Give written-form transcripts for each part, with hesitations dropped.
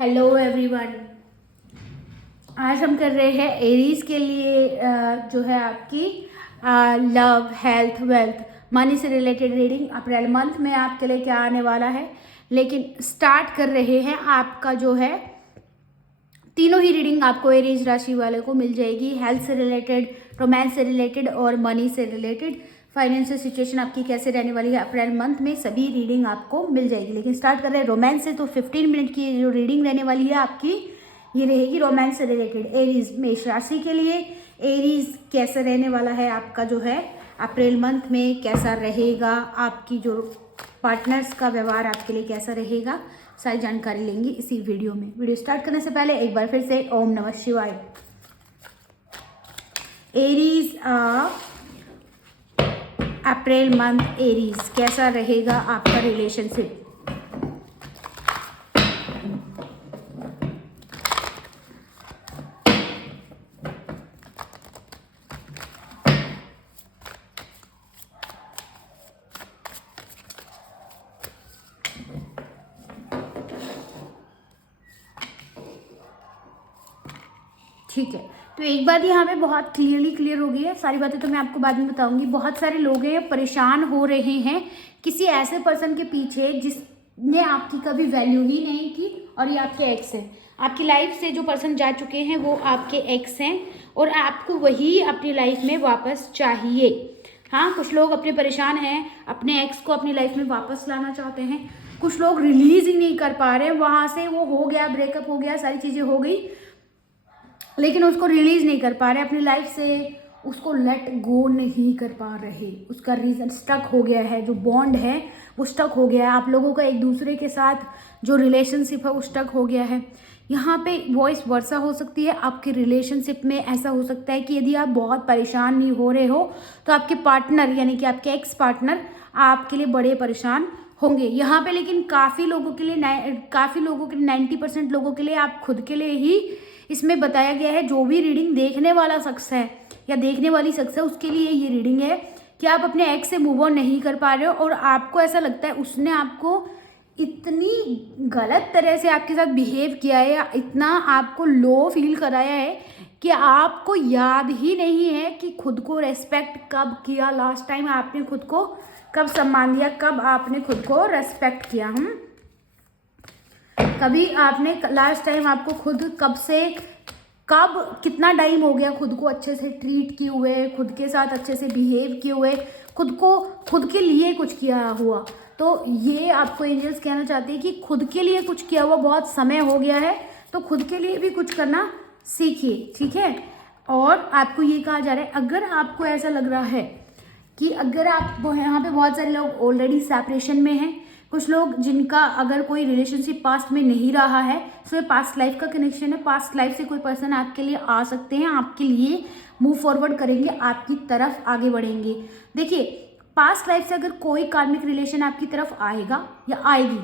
Hello everyone. आज हम कर रहे हैं एरीज के लिए जो है आपकी लव, हेल्थ, वेल्थ, मनी से रिलेटेड रीडिंग अप्रैल मंथ में आपके लिए क्या आने वाला है। लेकिन स्टार्ट कर रहे हैं आपका जो है तीनों ही रीडिंग आपको एरीज राशि वाले को मिल जाएगी। हेल्थ से रिलेटेड, रोमांस से रिलेटेड और मनी से रिलेटेड। फाइनेंशियल सिचुएशन आपकी कैसे रहने वाली है अप्रैल मंथ में, सभी रीडिंग आपको मिल जाएगी। लेकिन स्टार्ट कर रहे हैं रोमांस से, तो 15 मिनट की जो रीडिंग रहने वाली है आपकी, ये रहेगी रोमांस से रिलेटेड एरीज मेष राशि के लिए। एरीज कैसा रहने वाला है आपका जो है अप्रैल मंथ में, कैसा रहेगा आपकी जो पार्टनर्स का व्यवहार आपके लिए कैसा रहेगा, सारी जानकारी लेंगे इसी वीडियो में। वीडियो स्टार्ट करने से पहले एक बार फिर से ओम नमः शिवाय। एरीज अप्रैल मंथ, एरीज कैसा रहेगा आपका रिलेशनशिप। ठीक है, तो एक बात यहाँ पे बहुत क्लियर हो गई है। सारी बातें तो मैं आपको बाद में बताऊंगी। बहुत सारे लोग हैं परेशान हो रहे हैं किसी ऐसे पर्सन के पीछे जिसने आपकी कभी वैल्यू ही नहीं की, और ये आपके एक्स हैं। आपकी लाइफ से जो पर्सन जा चुके हैं वो आपके एक्स हैं, और आपको वही अपनी लाइफ में वापस चाहिए। हाँ, कुछ लोग अपने परेशान हैं, अपने एक्स को अपनी लाइफ में वापस लाना चाहते हैं। कुछ लोग रिलीज ही नहीं कर पा रहे, वहाँ से वो हो गया, ब्रेकअप हो गया, सारी चीज़ें हो गई, लेकिन उसको रिलीज नहीं कर पा रहे अपनी लाइफ से, उसको लेट गो नहीं कर पा रहे। उसका रीज़न स्टक हो गया है, जो बॉन्ड है वो स्टक हो गया है। आप लोगों का एक दूसरे के साथ जो रिलेशनशिप है वो स्टक हो गया है। यहाँ पे वॉइस वर्सा हो सकती है आपके रिलेशनशिप में। ऐसा हो सकता है कि यदि आप बहुत परेशान नहीं हो रहे हो तो आपके पार्टनर यानी कि आपके एक्स पार्टनर आपके लिए बड़े परेशान होंगे यहाँ पे। लेकिन काफ़ी लोगों के लिए 90% लोगों के लिए आप खुद के लिए ही इसमें बताया गया है। जो भी रीडिंग देखने वाला शख्स है या देखने वाली शख्स है उसके लिए ये रीडिंग है कि आप अपने एक्स से मूव ऑन नहीं कर पा रहे हो, और आपको ऐसा लगता है उसने आपको इतनी गलत तरह से आपके साथ बिहेव किया है या इतना आपको लो फील कराया है कि आपको याद ही नहीं है कि खुद को रेस्पेक्ट कब किया लास्ट टाइम, आपने खुद को कब सम्मान दिया, कब आपने खुद को रेस्पेक्ट किया। हम कभी आपने लास्ट टाइम आपको खुद कब कितना टाइम हो गया खुद को अच्छे से ट्रीट किए हुए, खुद के साथ अच्छे से बिहेव किए हुए, खुद के लिए कुछ किया हुआ। तो ये आपको एंजल्स कहना चाहते हैं कि खुद के लिए कुछ किया हुआ बहुत समय हो गया है, तो खुद के लिए भी कुछ करना सीखिए, ठीक है। और आपको ये कहा जा रहा है, अगर आपको ऐसा लग रहा है कि अगर आप यहाँ पे बहुत सारे लोग ऑलरेडी सेपरेशन में हैं, कुछ लोग जिनका अगर कोई रिलेशनशिप पास्ट में नहीं रहा है, तो ये पास्ट लाइफ का कनेक्शन है। पास्ट लाइफ से कोई पर्सन आपके लिए आ सकते हैं, आपके लिए मूव फॉरवर्ड करेंगे, आपकी तरफ आगे बढ़ेंगे। देखिए, पास्ट लाइफ से अगर कोई कार्मिक रिलेशन आपकी तरफ आएगा या आएगी,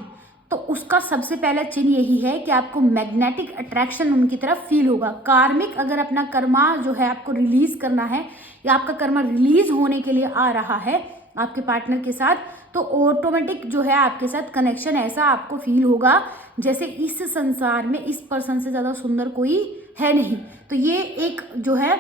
तो उसका सबसे पहला चिन्ह यही है कि आपको मैग्नेटिक अट्रैक्शन उनकी तरफ फील होगा। कार्मिक अगर अपना कर्मा जो है आपको रिलीज करना है, या आपका कर्मा रिलीज होने के लिए आ रहा है आपके पार्टनर के साथ, तो ऑटोमेटिक जो है आपके साथ कनेक्शन ऐसा आपको फील होगा जैसे इस संसार में इस पर्सन से ज़्यादा सुंदर कोई है नहीं। तो ये एक जो है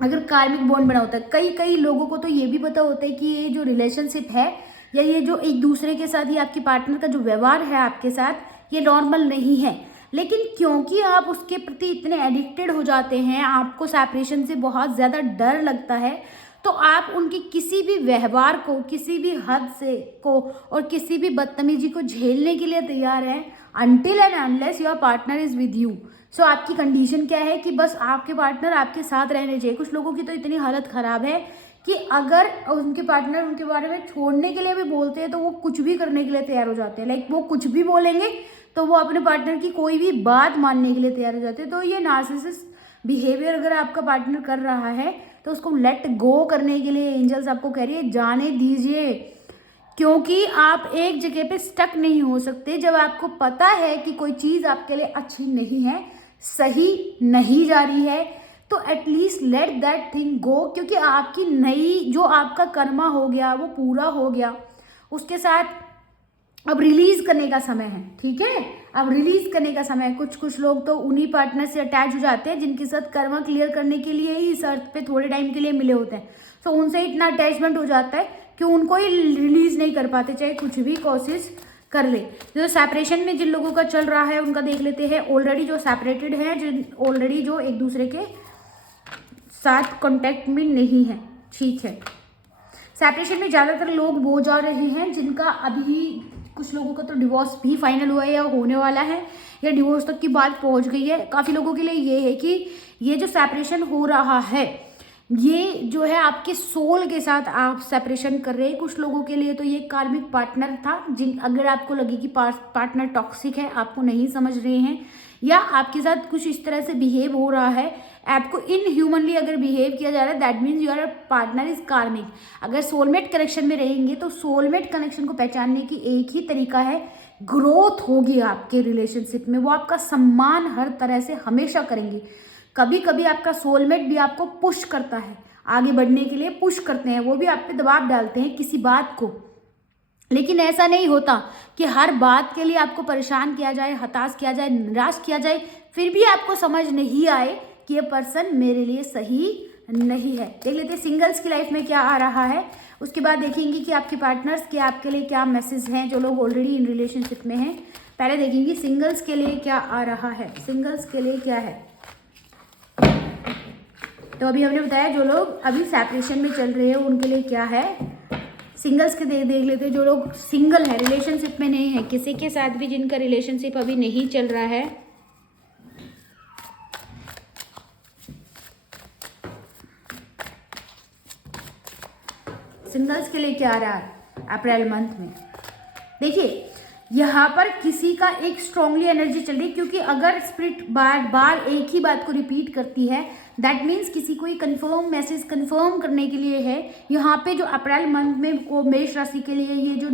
अगर कार्मिक बॉन्ड बना होता है, कई लोगों को तो ये भी पता होता है कि ये जो रिलेशनशिप है या ये जो एक दूसरे के साथ ही आपके पार्टनर का जो व्यवहार है आपके साथ, ये नॉर्मल नहीं है। लेकिन क्योंकि आप उसके प्रति इतने एडिक्टेड हो जाते हैं, आपको सेपरेशन से बहुत ज़्यादा डर लगता है, तो आप उनकी किसी भी व्यवहार को, किसी भी हद से को और किसी भी बदतमीजी को झेलने के लिए तैयार हैं, until and unless your partner is with you. So आपकी कंडीशन क्या है कि बस आपके पार्टनर आपके साथ रहने चाहिए। कुछ लोगों की तो इतनी हालत ख़राब है कि अगर उनके पार्टनर उनके बारे में छोड़ने के लिए भी बोलते हैं तो वो कुछ भी करने के लिए तैयार हो जाते हैं। लाइक वो कुछ भी बोलेंगे तो वो अपने पार्टनर की कोई भी बात मानने के लिए तैयार हो जाते हैं। तो ये नार्सिसिस्ट बिहेवियर अगर आपका पार्टनर कर रहा है तो उसको लेट गो करने के लिए एंजल्स आपको कह रही है जाने दीजिए, क्योंकि आप एक जगह पे स्टक नहीं हो सकते। जब आपको पता है कि कोई चीज़ आपके लिए अच्छी नहीं है, सही नहीं जा रही है, तो at least let that thing go, क्योंकि आपकी नई जो आपका कर्मा हो गया वो पूरा हो गया। उसके साथ अब रिलीज करने का समय है, ठीक है, अब रिलीज करने का समय है। कुछ कुछ लोग तो उन्हीं पार्टनर से अटैच हो जाते हैं जिनके साथ कर्मा क्लियर करने के लिए ही इस अर्थ पे थोड़े टाइम के लिए मिले होते हैं। तो उनसे इतना अटैचमेंट हो जाता है कि उनको ही रिलीज नहीं कर पाते, चाहे कुछ भी कोशिश कर ले। जो सेपरेशन में जिन लोगों का चल रहा है उनका देख लेते हैं। ऑलरेडी जो सेपरेटेड है, जिन ऑलरेडी जो एक दूसरे के साथ कांटेक्ट में नहीं है, ठीक है। सेपरेशन में ज़्यादातर लोग वो जा रहे हैं जिनका अभी, कुछ लोगों का तो डिवोर्स भी फाइनल हुआ है या होने वाला है या डिवोर्स तक की बात पहुंच गई है। काफ़ी लोगों के लिए ये है कि ये जो सेपरेशन हो रहा है ये जो है आपके सोल के साथ आप सेपरेशन कर रहे हैं। कुछ लोगों के लिए तो ये कार्मिक पार्टनर था, जिन अगर आपको लगे कि पार्टनर टॉक्सिक है, आपको नहीं समझ रहे हैं या आपके साथ कुछ इस तरह से बिहेव हो रहा है, आपको इनह्यूमनली अगर बिहेव किया जा रहा है, that means your partner is कार्मिक। अगर सोलमेट कनेक्शन में रहेंगे तो सोलमेट कनेक्शन को पहचानने की एक ही तरीका है, ग्रोथ होगी आपके रिलेशनशिप में। वो आपका सम्मान हर तरह से हमेशा करेंगे। कभी कभी आपका सोलमेट भी आपको पुश करता है, आगे बढ़ने के लिए पुश करते हैं, वो भी आप पे दबाव डालते हैं किसी बात को। लेकिन ऐसा नहीं होता कि हर बात के लिए आपको परेशान किया जाए, हताश किया जाए, निराश किया जाए, फिर भी आपको समझ नहीं आए कि ये पर्सन मेरे लिए सही नहीं है। देख लेते हैं सिंगल्स की लाइफ में क्या आ रहा है, उसके बाद देखेंगे कि आपके पार्टनर्स के आपके लिए क्या मैसेज हैं जो लोग ऑलरेडी इन रिलेशनशिप में हैं। पहले देखेंगे सिंगल्स के लिए क्या आ रहा है, सिंगल्स के लिए क्या है। तो अभी हमने बताया जो लोग अभी सेपरेशन में चल रहे हैं उनके लिए क्या है। सिंगल्स के देख लेते हैं, जो लोग सिंगल है, रिलेशनशिप में नहीं है, किसी के साथ भी जिनका रिलेशनशिप अभी नहीं चल रहा है। सिंगल्स के लिए क्या आ रहा है अप्रैल मंथ में। देखिए यहाँ पर किसी का एक स्ट्रांगली एनर्जी चल रही है, क्योंकि अगर स्पिरिट बार बार एक ही बात को रिपीट करती है, दैट मीन्स किसी को कंफर्म मैसेज कंफर्म करने के लिए है। यहाँ पे जो अप्रैल मंथ में को मेष राशि के लिए ये जो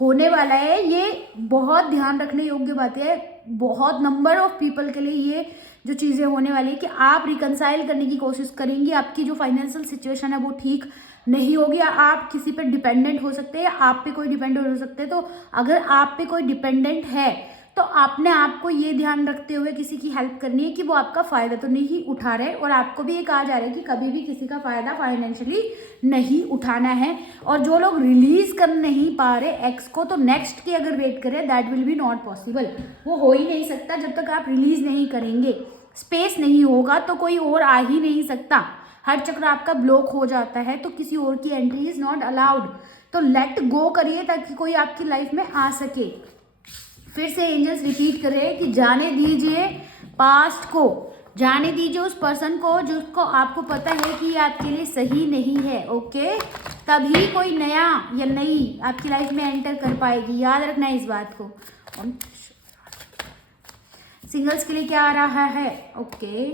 होने वाला है, ये बहुत ध्यान रखने योग्य बात है। बहुत नंबर ऑफ पीपल के लिए ये जो चीज़ें होने वाली है कि आप रिकनसाइल करने की कोशिश करेंगे। आपकी जो फाइनेंशियल सिचुएशन है वो ठीक नहीं होगी, आप किसी पे डिपेंडेंट हो सकते हैं, आप पे कोई डिपेंडेंट हो सकते हैं। तो अगर आप पे कोई डिपेंडेंट है तो आपने आपको ये ध्यान रखते हुए किसी की हेल्प करनी है कि वो आपका फ़ायदा तो नहीं उठा रहे, और आपको भी ये कहा जा रहा है कि कभी भी किसी का फ़ायदा फाइनेंशियली नहीं उठाना है। और जो लोग रिलीज कर नहीं पा रहे एक्स को, तो नेक्स्ट की अगर वेट करें, that will be not possible. वो हो ही नहीं सकता जब तक आप रिलीज नहीं करेंगे। स्पेस नहीं होगा तो कोई और आ ही नहीं सकता। हर चक्र आपका ब्लॉक हो जाता है तो किसी और की एंट्री इज नॉट अलाउड। तो लेट गो करिए ताकि कोई आपकी लाइफ में आ सके। फिर से एंजल्स रिपीट कर रहे हैं कि जाने दीजिए पास्ट को, जाने दीजिए उस पर्सन को जिसको आपको पता है कि ये आपके लिए सही नहीं है। ओके, तभी कोई नया या नई आपकी लाइफ में एंटर कर पाएगी, याद रखना है इस बात को। सिंगल्स के लिए क्या आ रहा है। ओके,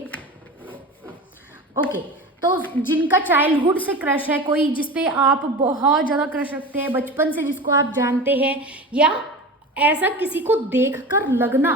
तो जिनका चाइल्डहुड से क्रश है, कोई जिसपे आप बहुत ज़्यादा क्रश रखते हैं बचपन से, जिसको आप जानते हैं, या ऐसा किसी को देखकर लगना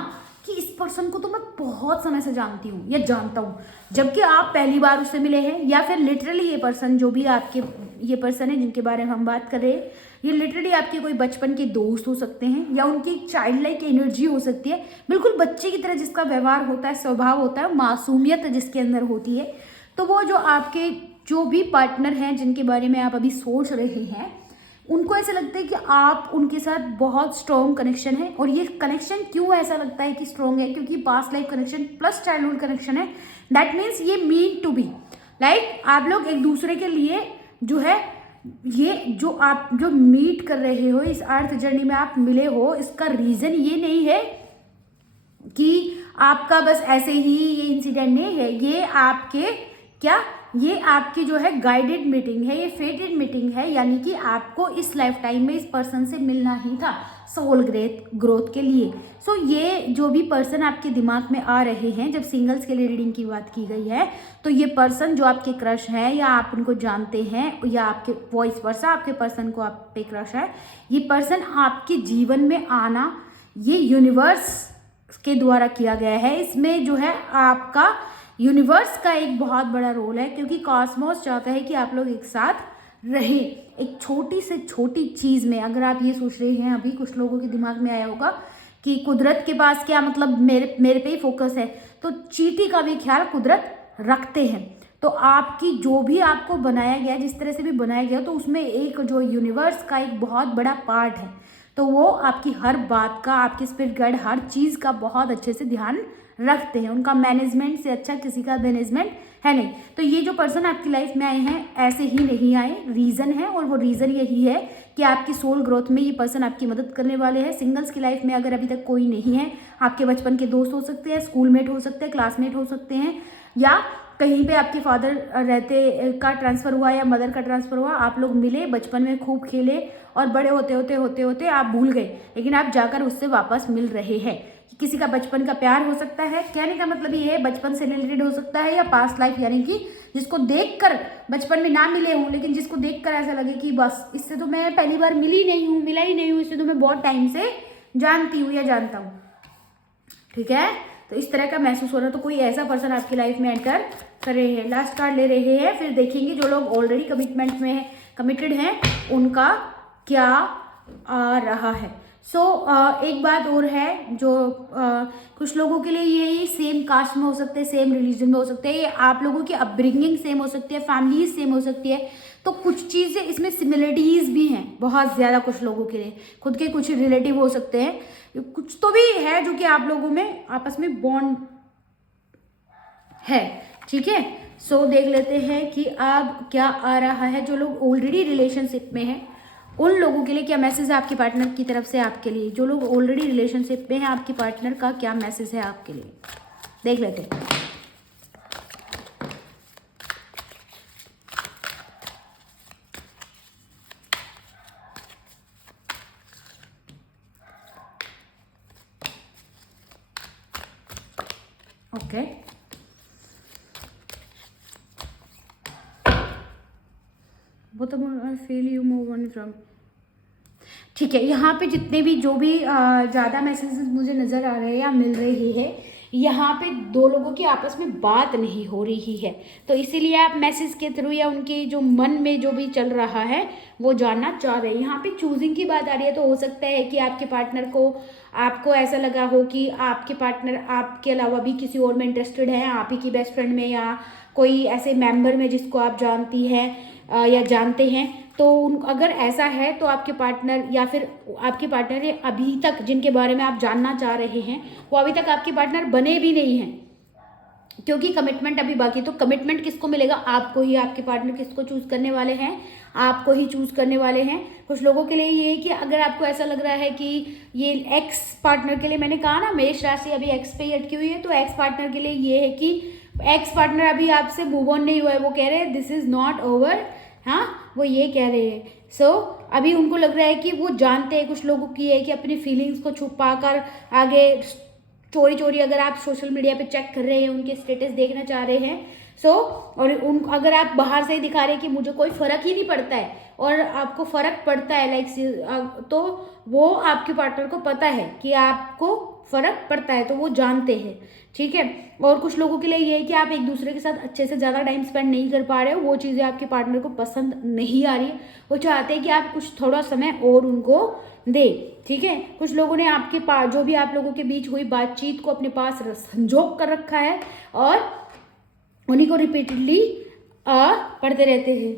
कि इस पर्सन को तो मैं बहुत समय से जानती हूँ या जानता हूँ, जबकि आप पहली बार उससे मिले हैं, या फिर लिटरली ये पर्सन जो भी आपके ये पर्सन है जिनके बारे में हम बात कर रहे हैं, ये लिटरली आपके कोई बचपन के दोस्त हो सकते हैं, या उनकी एक चाइल्ड लाइक एनर्जी हो सकती है, बिल्कुल बच्चे की तरह जिसका व्यवहार होता है, स्वभाव होता है, मासूमियत जिसके अंदर होती है। तो वो जो आपके जो भी पार्टनर हैं जिनके बारे में आप अभी सोच रहे हैं, उनको ऐसा लगता है कि आप उनके साथ बहुत स्ट्रॉन्ग कनेक्शन है। और ये कनेक्शन क्यों ऐसा लगता है कि स्ट्रॉन्ग है, क्योंकि past life connection plus childhood connection है। दैट मीन्स ये मीन टू बी लाइक आप लोग एक दूसरे के लिए जो है, ये जो आप जो मीट कर रहे हो इस अर्थ जर्नी में आप मिले हो, इसका रीज़न ये नहीं है कि आपका बस ऐसे ही ये इंसिडेंट नहीं है, ये आपके क्या, ये आपकी जो है गाइडेड मीटिंग है, ये फेटेड मीटिंग है। यानी कि आपको इस लाइफ टाइम में इस पर्सन से मिलना ही था सोल ग्रोथ के लिए। सो ये जो भी पर्सन आपके दिमाग में आ रहे हैं, जब सिंगल्स के लिए रीडिंग की बात की गई है, तो ये पर्सन जो आपके क्रश है, या आप उनको जानते हैं, या आपके वॉइस वर्सा आपके पर्सन को आप पे क्रश है, ये पर्सन आपके जीवन में आना ये यूनिवर्स के द्वारा किया गया है। इसमें जो है आपका यूनिवर्स का एक बहुत बड़ा रोल है, क्योंकि कॉस्मोस चाहता है कि आप लोग एक साथ रहे। एक छोटी से छोटी चीज़ में अगर आप ये सोच रहे हैं, अभी कुछ लोगों के दिमाग में आया होगा कि कुदरत के पास क्या, मतलब मेरे पे ही फोकस है, तो चींटी का भी ख्याल कुदरत रखते हैं। तो आपकी जो भी आपको बनाया गया, जिस तरह से भी बनाया गया, तो उसमें एक जो यूनिवर्स का एक बहुत बड़ा पार्ट है, तो वो आपकी हर बात का, आपके स्पिरिट गाइड हर चीज़ का बहुत अच्छे से ध्यान रखते हैं। उनका मैनेजमेंट से अच्छा किसी का मैनेजमेंट है नहीं। तो ये जो पर्सन आपकी लाइफ में आए हैं ऐसे ही नहीं आए, रीज़न है, और वो रीज़न यही है कि आपकी सोल ग्रोथ में ये पर्सन आपकी मदद करने वाले हैं। सिंगल्स की लाइफ में अगर अभी तक कोई नहीं है, आपके बचपन के दोस्त हो सकते हैं, स्कूलमेट हो सकते हैं, क्लासमेट हो सकते हैं, या कहीं पे आपके फादर रहते का ट्रांसफ़र हुआ या मदर का ट्रांसफ़र हुआ, आप लोग मिले, बचपन में खूब खेले, और बड़े होते होते आप भूल गए, लेकिन आप जाकर उससे वापस मिल रहे हैं। किसी का बचपन का प्यार हो सकता है, कहने का मतलब ये है बचपन से रिलेटेड हो सकता है, या पास्ट लाइफ, यानी कि जिसको देखकर बचपन में ना मिले हों, लेकिन जिसको देखकर ऐसा लगे कि बस इससे तो मैं पहली बार मिला ही नहीं हूँ, इससे तो मैं बहुत टाइम से जानती हूँ या जानता हूँ। ठीक है, तो इस तरह का महसूस हो रहा है, तो कोई ऐसा पर्सन आपकी लाइफ में एंटर कर रहे हैं। लास्ट कार्ड ले रहे हैं, फिर देखेंगे जो लोग ऑलरेडी कमिटमेंट में कमिटेड हैं उनका क्या आ रहा है। एक बात और है, जो कुछ लोगों के लिए ये सेम कास्ट में हो सकते हैं, सेम रिलीजन में हो सकते हैं, ये आप लोगों की अपब्रिंगिंग सेम हो सकती है, फैमिली सेम हो सकती है, तो कुछ चीज़ें इसमें सिमिलरिटीज़ भी हैं बहुत ज़्यादा। कुछ लोगों के लिए खुद के कुछ रिलेटिव हो सकते हैं, कुछ तो भी है जो कि आप लोगों में आपस में बॉन्ड है। ठीक है, देख लेते हैं कि अब क्या आ रहा है। जो लोग ऑलरेडी रिलेशनशिप में हैं उन लोगों के लिए क्या मैसेज है आपके पार्टनर की तरफ से आपके लिए। जो लोग ऑलरेडी रिलेशनशिप में हैं, आपके पार्टनर का क्या मैसेज है आपके लिए, देख लेते हैं। ओके, वो तो feel you move on from. ठीक है, यहाँ पे जितने भी जो भी ज़्यादा मैसेजेस मुझे नज़र आ रहे हैं या मिल रहे हैं, यहाँ पे दो लोगों की आपस में बात नहीं हो रही है, तो इसीलिए आप मैसेज के थ्रू या उनके जो मन में जो भी चल रहा है वो जानना चाह रहे हैं। यहाँ पे चूजिंग की बात आ रही है, तो हो सकता है कि आपके पार्टनर को, आपको ऐसा लगा हो कि आपके पार्टनर आपके अलावा भी किसी और में इंटरेस्टेड है, आप ही की बेस्ट फ्रेंड में या कोई ऐसे मेंबर में जिसको आप जानती हैं या जानते हैं। तो अगर ऐसा है तो आपके पार्टनर या फिर आपके पार्टनर अभी तक जिनके बारे में आप जानना चाह रहे हैं वो अभी तक आपके पार्टनर बने भी नहीं हैं, क्योंकि कमिटमेंट अभी बाकी। तो कमिटमेंट किसको मिलेगा, आपको ही। आपके पार्टनर किसको चूज करने वाले हैं, आपको ही चूज करने वाले हैं। कुछ लोगों के लिए ये है कि अगर आपको ऐसा लग रहा है कि ये एक्स पार्टनर के लिए, मैंने कहा ना मेष राशि अभी एक्स पे ही अटकी हुई है, तो एक्स पार्टनर के लिए ये है कि एक्स पार्टनर अभी आपसे मूव ऑन नहीं हुआ है, वो कह रहे हैं दिस इज नॉट ओवर। हाँ, वो ये कह रहे हैं। अभी उनको लग रहा है कि वो जानते हैं, कुछ लोगों की है कि अपनी फीलिंग्स को छुपा कर आगे चोरी चोरी, अगर आप सोशल मीडिया पे चेक कर रहे हैं, उनके स्टेटस देखना चाह रहे हैं, और अगर आप बाहर से ही दिखा रहे हैं कि मुझे कोई फ़र्क ही नहीं पड़ता है, और आपको फ़र्क पड़ता है तो वो आपके पार्टनर को पता है कि आपको फ़र्क पड़ता है, तो वो जानते हैं। ठीक है, और कुछ लोगों के लिए ये है कि आप एक दूसरे के साथ अच्छे से ज़्यादा टाइम स्पेंड नहीं कर पा रहे हो, वो चीज़ें आपके पार्टनर को पसंद नहीं आ रही है, वो चाहते हैं कि आप कुछ थोड़ा समय और उनको दे। ठीक है, कुछ लोगों ने आपके पास जो भी आप लोगों के बीच हुई बातचीत को अपने पास संजोग कर रखा है और उन्हीं को रिपीटेडली पढ़ते रहते हैं।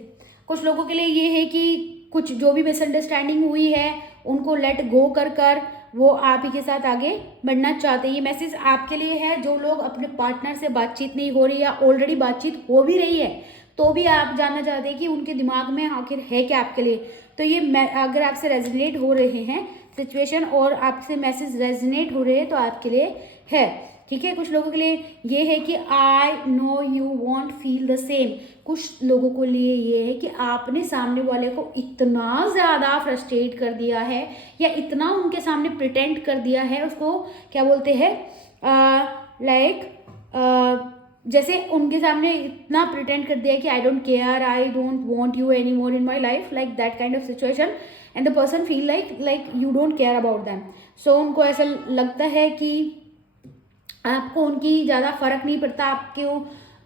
कुछ लोगों के लिए ये है कि कुछ जो भी मिसअंडरस्टैंडिंग हुई है उनको लेट गो कर वो आप ही के साथ आगे बढ़ना चाहते हैं। ये मैसेज आपके लिए है। जो लोग अपने पार्टनर से बातचीत नहीं हो रही या ऑलरेडी बातचीत हो भी रही है तो भी आप जानना चाहते हैं कि उनके दिमाग में आखिर है क्या आपके लिए। तो ये अगर आपसे रेजोनेट हो रहे हैं सिचुएशन और आपसे मैसेज रेजोनेट हो रहे हैं तो आपके लिए है। ठीक है, कुछ लोगों के लिए ये है कि I know you want feel the same. कुछ लोगों को लिए ये है कि आपने सामने वाले को इतना ज़्यादा फ्रस्ट्रेट कर दिया है या इतना उनके सामने प्रिटेंड कर दिया है, उसको क्या बोलते हैं जैसे उनके सामने इतना प्रिटेंड कर दिया कि I don't care, I don't want you any more in my life, like that kind of situation, and the person feel like you don't care about them. उनको ऐसा लगता है कि आपको उनकी ज़्यादा फर्क नहीं पड़ता,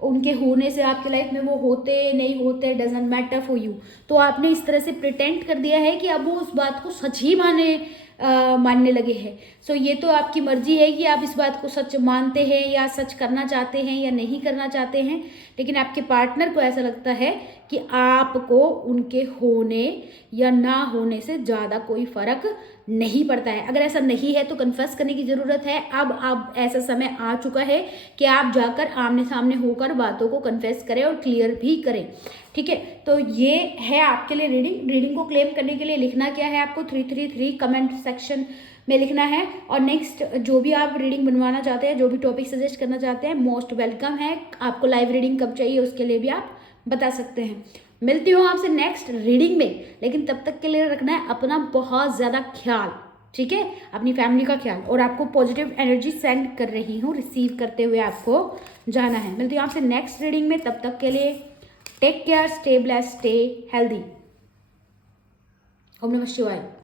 उनके होने से आपके लाइफ में वो होते नहीं होते, डजेंट मैटर फॉर यू। तो आपने इस तरह से प्रिटेंड कर दिया है कि अब वो उस बात को सच ही मानने लगे हैं। सो ये तो आपकी मर्जी है कि आप इस बात को सच मानते हैं या सच करना चाहते हैं या नहीं करना चाहते हैं, लेकिन आपके पार्टनर को ऐसा लगता है कि आपको उनके होने या ना होने से ज़्यादा कोई फर्क नहीं पड़ता है। अगर ऐसा नहीं है तो कन्फेस करने की ज़रूरत है। अब ऐसा समय आ चुका है कि आप जाकर आमने सामने होकर बातों को कन्फेस करें और क्लियर भी करें। ठीक है, तो ये है आपके लिए रीडिंग को क्लेम करने के लिए लिखना क्या है आपको 333 कमेंट सेक्शन में लिखना है। और नेक्स्ट जो भी आप रीडिंग बनवाना चाहते हैं, जो भी टॉपिक सजेस्ट करना चाहते हैं, मोस्ट वेलकम है। आपको लाइव रीडिंग कब चाहिए उसके लिए भी आप बता सकते हैं। मिलती हूँ आपसे नेक्स्ट रीडिंग में, लेकिन तब तक के लिए रखना है अपना बहुत ज़्यादा ख्याल। ठीक है, अपनी फैमिली का ख्याल। और आपको पॉजिटिव एनर्जी सेंड कर रही हूँ, रिसीव करते हुए आपको जाना है। मिलती हूँ आपसे नेक्स्ट रीडिंग में, तब तक के लिए take care, stay blessed, stay healthy. ओम नमः शिवाय।